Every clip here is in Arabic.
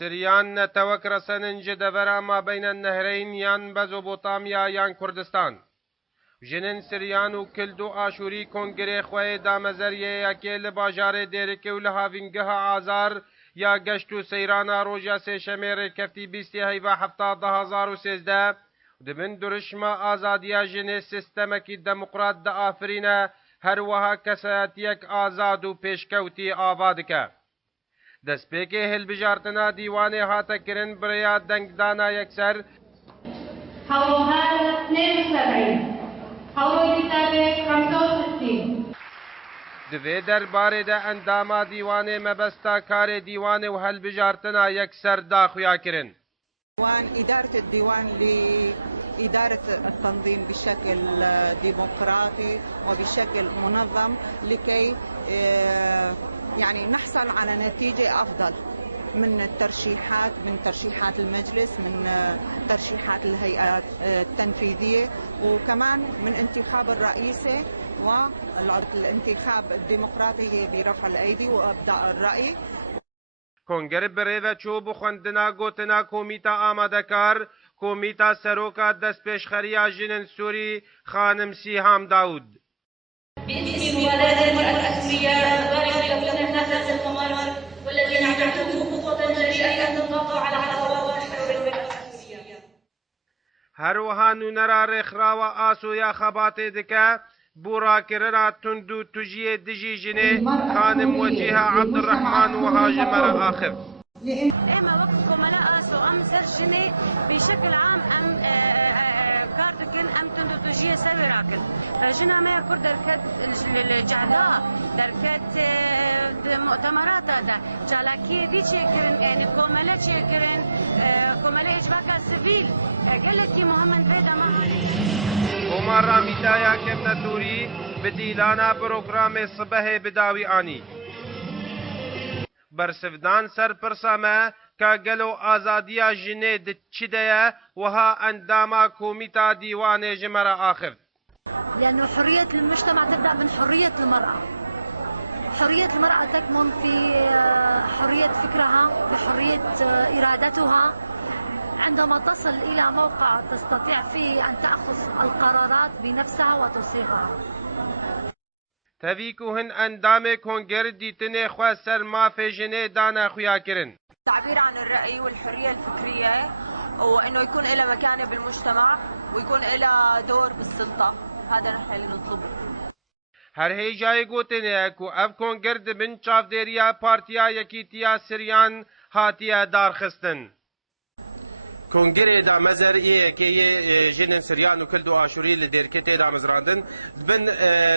سریان نتوک رسنن جدبرا ما بین النهرین یان مزوپوتامیا یان کردستان. جنن سریان و کلد و آشوری کنگره خواه دامزریه یکی لباجار دیرکه و لحاوینگه آزار یا گشت و سیرانا روژا سه شمیر کفتی 20/7/2013 دبن درشما آزادیا جن سیستمکی دموکرات دا آفرینه هر وها کساتیک آزاد و پیشکوتی آباد که. دەستپێکی هەلبژارتنا دیوانێ هاتەکردن بریا دەنگدانا یەکسەر divê derbarê de endama dîwanê mebesta karê dîwanê û helbijartina yekser daxuya kirin. إدارة الديوان لإدارة التنظيم بشكل ديمقراطي وبشكل منظم لكي يعني نحصل على نتيجة أفضل من الترشيحات، من ترشيحات المجلس، من ترشيحات الهيئات التنفيذية، وكمان من انتخاب الرئيسة والانتخاب الديمقراطي برفع الأيدي وإبداء الرأي. کنگره بریو چوب خوندنا گوتنا کومیتا آمادکار کومیتا سروکا دست پیشخریا جنن سوری خانم سیهام داود. باسم مبادرة المرأة السورية نبارك لكم الناس القمر والذين اعتبروه خطوة جريئة تنطبق على خطوات تحرر المرأة السورية. هر وها نونرا رخراوة آسو یا خبات دکا بورا کرنا تندو تجيه دجي جني خانم وجيها عبد الرحمن وهاجمر آخر. إما وقت كملاء آسو أم سرجني بشكل عام أم كاردكن أم تندو تجيه سوي راكن. جنا ما يكون دركت الجعلاء دركت مؤتمرات هذا جالاكية دي شكرن يعني كملاء شكرن كملاء إجباك السفيل قالتي محمد بيدا معه. عمر رامیدایا کمنا توری بدیلانا پروگرام صبح بداوی آنی برسفدان سر پرسامه که گلو آزادیا جنه د چیده وها انداما کومیتا دیوان جمر آخر. لأنه حرية المجتمع تبدأ من حرية المرأة. حرية المرأة تكمن في حرية فكرها، بحرية إرادتها. عندما تصل إلى موقع تستطيع فيه أن تأخذ القرارات بنفسها وتصيغها. تبيكو هن اندام كونجر ديتني خوا سر ما في جني دانا خويا كرن. التعبير عن الرأي والحرية الفكرية وإنه يكون لها مكانة بالمجتمع ويكون لها دور بالسلطة، هذا نحن اللي نطلبه. هر هی جای گوتنه کو اف كونجر دبن چافدريا پارتيا يكيتيا سريان هاتيا دار خستن. کنگره دا مزر که جنن سریان و کلد و آشوری لدرکته دا مزراندن بن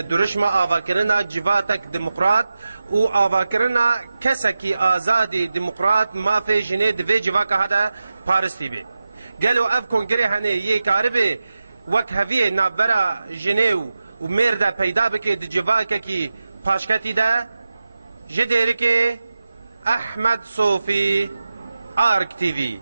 درشما آواکرنا جواتک دموکرات و آواکرنا کسکی آزادی دموکرات ما فی جنه دوی جواکا هدا پارستی بی گلو اب کنگره هنه یه کاربه وک هفیه نابرا جنه و مرده پیدا بکه دی جواکا کی پاشکتی دا جدیره که احمد صوفی آرک تیوی